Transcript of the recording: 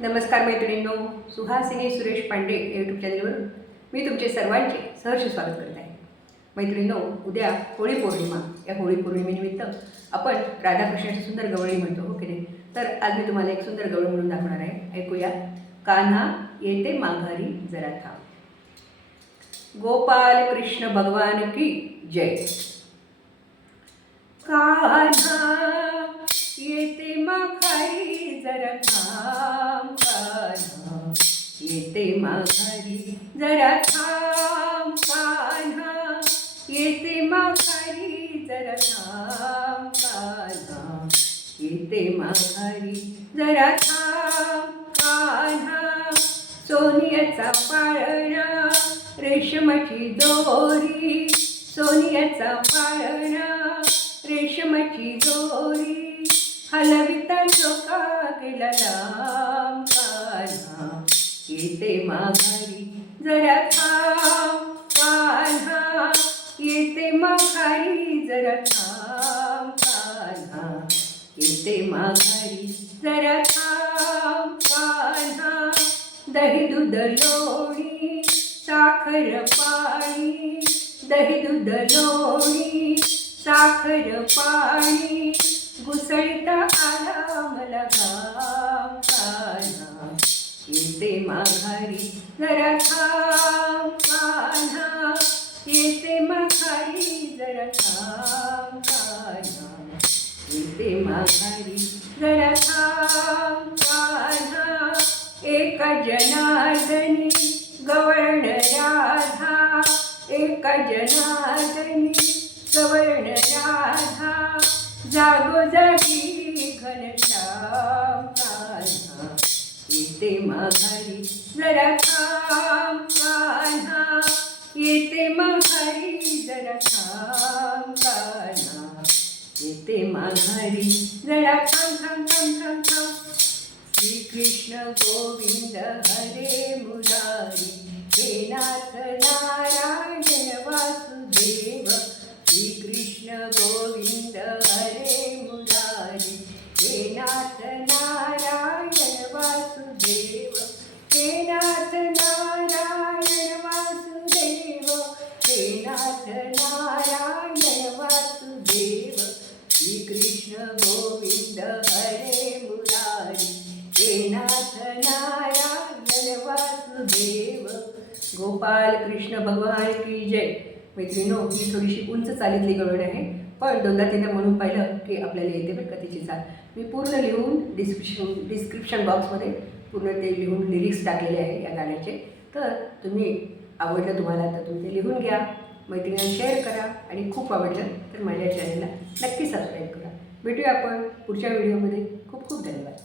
नमस्कार मैत्रिणींनो, सुहासिनी सुरेश पांडे या यूट्यूब चॅनलवरून मी तुमचे सर्वांचे सहर्ष स्वागत करत आहे. मैत्रिणींनो, उद्या होळी पौर्णिमा. या होळी पौर्णिमेनिमित्त आपण राधाकृष्णाची सुंदर गवळी म्हणतो, हो की नाही? तर आज मी तुम्हाला एक सुंदर गवळी म्हणून दाखवणार आहे. ऐकूया. कान्हा येते माघारी जरा थांब. गोपाल कृष्ण भगवान की जय. कान्हा येते माघारी जरा थांब. कान्हा येते माघारी जरा थांब. कान्हा येते माघारी जरा थांब. कान्हा येते माघारी जरा थांब. कान्हा सोनियाचा पाळणा रेशमाची दोरी. सोनियाचा पाळणा रेशमाची दोरी हलविता चोका केला लांब. कान्हा येते माघारी जरा थांब. कान्हा येते माघारी जरा थांब. कान्हा येते माघारी जरा थांब. कान्हा दही दूध लोणी साखर पाणी. दही दूध लोणी साखर पाणी घुसळता आला मला घाम. कान्हा येते माघारी जरा थांब. कान्हा येते माघारी जरा थांब. कान्हा येते माघारी जरा थांब. कान्हा एका जनार्दनी गवळण राधा. एका जनार्दनी गवळण राधा जागोजागी घनश्याम. कान्हा येते माघारी जरा थांब. कान्हा येते माघारी जरा थांब. कान्हा येते माघारी जरा थांब थांब थांब थांब थांब. श्री कृष्ण गोविंद हरे मुरारी. हे नाथ नारायण वासुदेव. श्री कृष्ण गोविंद हरे मुरारी. हे नाथ नारायण वासुदेव. हे नाथ नारायण वासुदेव. हे नाथ नारायण वासुदेव. श्री कृष्ण गोविंद हरे मुरारी. हे नाथ नारायण वासुदेव. गोपाल कृष्ण भगवान की जय. मैत्रिणींनो, ही थोडीशी उंच चालीतली गवळण आहे, पण दोनदा तीनदा म्हणून पाहिलं की आपल्याला येते बरं का तिची चाल. मी पूर्ण लिहून डिस्क्रिप्शन बॉक्समध्ये पूर्ण ते लिहून लिरिक्स टाकलेले आहे या गाण्याचे. तर तुम्ही आवडलं तुम्हाला तर तुम्ही ते लिहून घ्या, मैत्रिणींना शेअर करा आणि खूप आवडलं तर माझ्या चॅनलला नक्की सबस्क्राईब करा. भेटूया आपण पुढच्या व्हिडिओमध्ये. खूप खूप धन्यवाद.